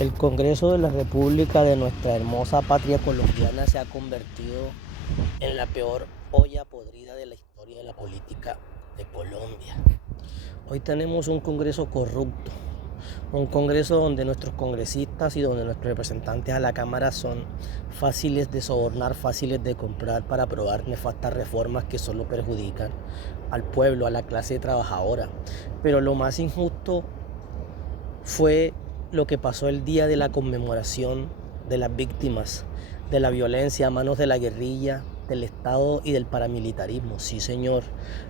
El Congreso de la República de nuestra hermosa patria colombiana se ha convertido en la peor olla podrida de la historia de la política de Colombia. Hoy tenemos un Congreso corrupto, un Congreso donde nuestros congresistas y donde nuestros representantes a la Cámara son fáciles de sobornar, fáciles de comprar para aprobar nefastas reformas que solo perjudican al pueblo, a la clase trabajadora. Pero lo más injusto fue lo que pasó el día de la conmemoración de las víctimas de la violencia a manos de la guerrilla, del Estado y del paramilitarismo. Sí, señor.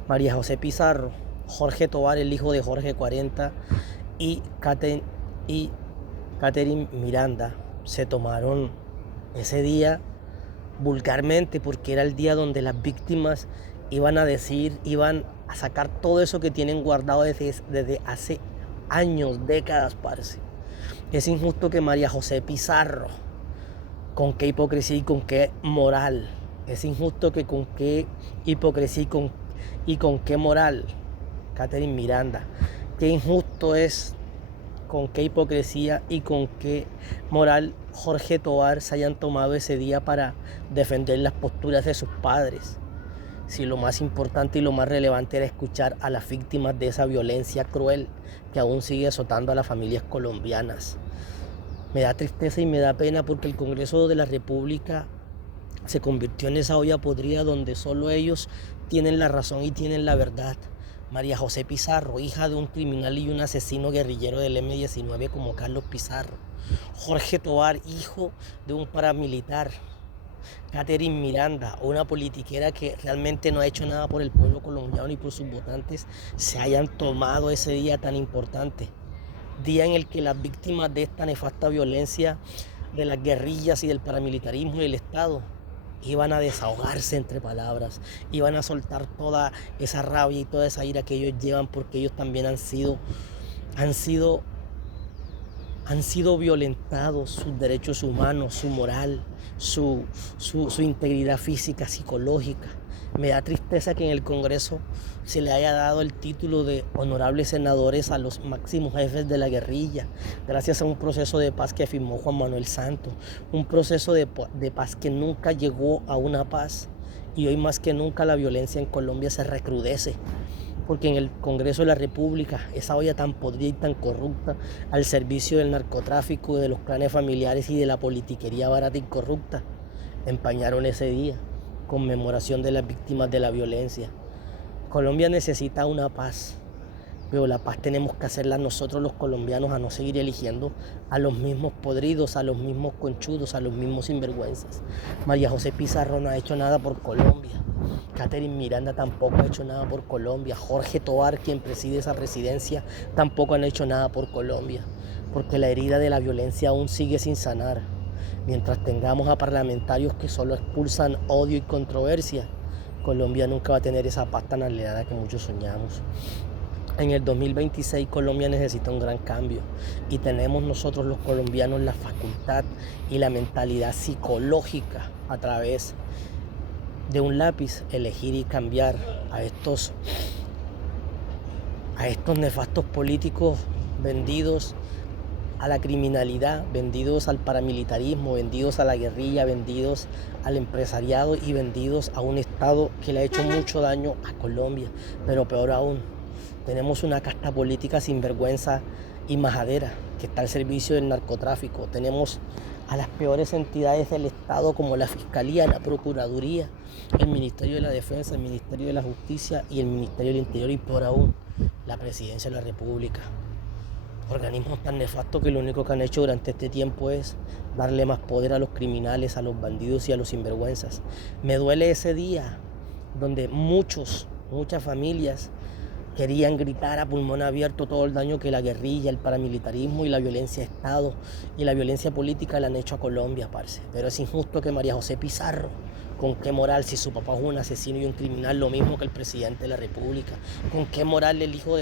María José Pizarro, Jorge Tovar, el hijo de Jorge 40, y Catherine Miranda se tomaron ese día vulgarmente porque era el día donde las víctimas iban a sacar todo eso que tienen guardado desde hace años, décadas, parce. Es injusto que María José Pizarro, con qué hipocresía y con qué moral, es injusto que con qué hipocresía y con qué moral, Catherine Miranda, qué injusto es con qué hipocresía y con qué moral Jorge Tovar se hayan tomado ese día para defender las posturas de sus padres. Si lo más importante y lo más relevante era escuchar a las víctimas de esa violencia cruel que aún sigue azotando a las familias colombianas. Me da tristeza y me da pena porque el Congreso de la República se convirtió en esa olla podrida donde solo ellos tienen la razón y tienen la verdad. María José Pizarro, hija de un criminal y un asesino guerrillero del M-19 como Carlos Pizarro. Jorge Tovar, hijo de un paramilitar. Catherine Miranda, una politiquera que realmente no ha hecho nada por el pueblo colombiano ni por sus votantes, se hayan tomado ese día tan importante. Día en el que las víctimas de esta nefasta violencia de las guerrillas y del paramilitarismo y del Estado iban a desahogarse entre palabras, iban a soltar toda esa rabia y toda esa ira que ellos llevan porque ellos también han sido violentados sus derechos humanos, su moral, su integridad física, psicológica. Me da tristeza que en el Congreso se le haya dado el título de honorables senadores a los máximos jefes de la guerrilla, gracias a un proceso de paz que firmó Juan Manuel Santos, un proceso de paz que nunca llegó a una paz, y hoy más que nunca la violencia en Colombia se recrudece, porque en el Congreso de la República, esa olla tan podrida y tan corrupta al servicio del narcotráfico, de los clanes familiares y de la politiquería barata y corrupta, empañaron ese día, conmemoración de las víctimas de la violencia. Colombia necesita una paz, pero la paz tenemos que hacerla nosotros los colombianos, a no seguir eligiendo a los mismos podridos, a los mismos conchudos, a los mismos sinvergüenzas. María José Pizarro no ha hecho nada por Colombia. Catherine Miranda tampoco ha hecho nada por Colombia. Jorge Tovar, quien preside esa presidencia, tampoco han hecho nada por Colombia, porque la herida de la violencia aún sigue sin sanar. Mientras tengamos a parlamentarios que solo expulsan odio y controversia, Colombia nunca va a tener esa paz tan anhelada que muchos soñamos. En el 2026 Colombia necesita un gran cambio y tenemos nosotros los colombianos la facultad y la mentalidad psicológica a través de un lápiz elegir y cambiar a estos nefastos políticos vendidos a la criminalidad, vendidos al paramilitarismo, vendidos a la guerrilla, vendidos al empresariado y vendidos a un Estado que le ha hecho mucho daño a Colombia. Pero peor aún, tenemos una casta política sin vergüenza y majadera que está al servicio del narcotráfico. Tenemos a las peores entidades del Estado como la Fiscalía, la Procuraduría, el Ministerio de la Defensa, el Ministerio de la Justicia y el Ministerio del Interior, y peor aún, la Presidencia de la República. Organismos tan nefastos que lo único que han hecho durante este tiempo es darle más poder a los criminales, a los bandidos y a los sinvergüenzas. Me duele ese día donde muchas familias querían gritar a pulmón abierto todo el daño que la guerrilla, el paramilitarismo y la violencia de Estado y la violencia política le han hecho a Colombia, parce. Pero es injusto que María José Pizarro, ¿con qué moral, si su papá es un asesino y un criminal, lo mismo que el presidente de la República? ¿Con qué moral el hijo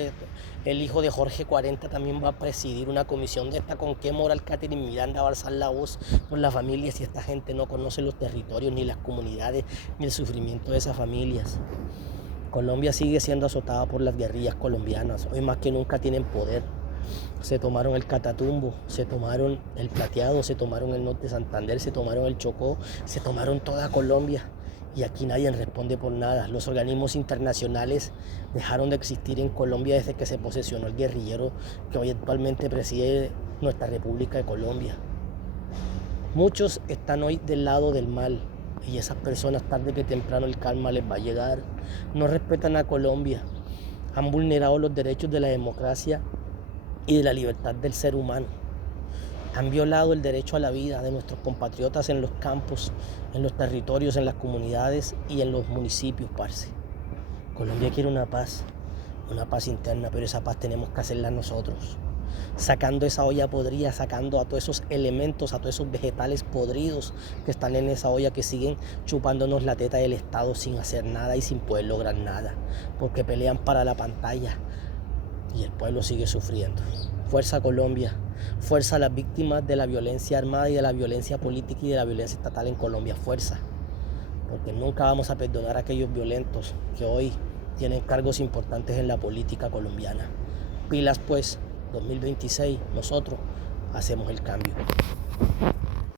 de Jorge 40 también va a presidir una comisión de esta? ¿Con qué moral Catherine Miranda va a alzar la voz por las familias si esta gente no conoce los territorios, ni las comunidades, ni el sufrimiento de esas familias? Colombia sigue siendo azotada por las guerrillas colombianas. Hoy más que nunca tienen poder. Se tomaron el Catatumbo, se tomaron el Plateado, se tomaron el Norte de Santander, se tomaron el Chocó, se tomaron toda Colombia. Y aquí nadie responde por nada. Los organismos internacionales dejaron de existir en Colombia desde que se posesionó el guerrillero que hoy actualmente preside nuestra República de Colombia. Muchos están hoy del lado del mal y esas personas tarde que temprano el karma les va a llegar. No respetan a Colombia, han vulnerado los derechos de la democracia y de la libertad del ser humano. Han violado el derecho a la vida de nuestros compatriotas en los campos, en los territorios, en las comunidades y en los municipios, parce. Colombia quiere una paz interna, pero esa paz tenemos que hacerla nosotros. Sacando esa olla podrida, sacando a todos esos elementos, a todos esos vegetales podridos que están en esa olla, que siguen chupándonos la teta del Estado sin hacer nada y sin poder lograr nada, porque pelean para la pantalla y el pueblo sigue sufriendo. Fuerza Colombia, fuerza a las víctimas de la violencia armada y de la violencia política y de la violencia estatal en Colombia, fuerza, porque nunca vamos a perdonar a aquellos violentos que hoy tienen cargos importantes en la política colombiana. Pilas pues, 2026, nosotros hacemos el cambio.